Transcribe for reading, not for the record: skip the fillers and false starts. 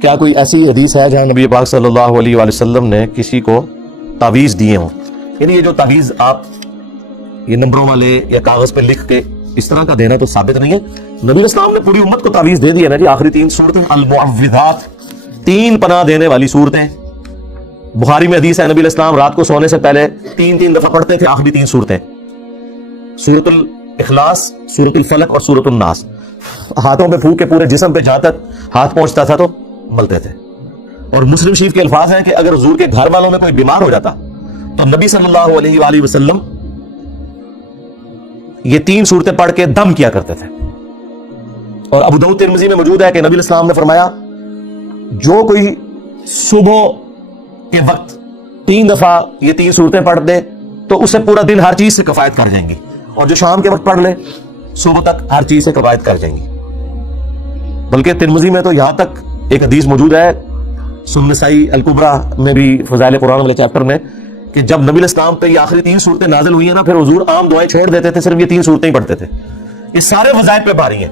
क्या कोई ऐसी हदीस है जहां नबी पाक सल्लल्लाहु अलैहि वसल्लम ने किसी को तावीज़ दिए हों? यानी ये जो तावीज़ आप ये नंबरों वाले या कागज पे लिख के इस तरह का देना तो साबित नहीं है। नबी इस्लाम ने पूरी उम्मत को तावीज़ दे दी है ना जी। आखिरी 3 सूरतें अल मुअव्विज़ात, 3 पनाह देने वाली सूरतें। बुखारी में हदीस है नबी इस्लाम रात को सोने से पहले 3-3 दफा पढ़ते थे आखिरी 3 सूरतें, सूरतुल इखलास, सूरतुल फलक और सूरतुल नास। हाथों पे फूंक के पूरे जिस्म पे जहां तक हाथ पहुंचता था तो मलते थे। और मुस्लिम शरीफ के अल्फाज हैं कि अगर हुजूर के घर वालों में कोई बीमार हो जाता तो नबी सल्लल्लाहु अलैहि वसल्लम ये 3 सूरतें पढ़ के दम किया करते थे। और अबू दाऊद तिरमिज़ी में मौजूद है कि नबी इस्लाम ने फरमाया जो कोई सुबह के वक्त 3 दफा ये 3 सूरतें पढ़ दे तो उससे पूरा दिन हर चीज से कफायत कर जाएंगी, और जो शाम के वक्त पढ़ ले सुबह तक हर चीज से कफायत कर जाएंगी। बल्कि तिरमिज़ी में तो यहां तक एक हदीस मौजूद है, सुनन नसाई अल कुबरा में भी फज़ाइल कुरान वाले चैप्टर में, कि जब नबी इस्लाम पे ये आखिरी 3 सूरतें नाजिल हुई है ना, फिर हुजूर आम दुआएं छोड़ देते थे, सिर्फ ये 3 सूरतें ही पढ़ते थे। ये सारे वज़ाइफ पे भारी हैं।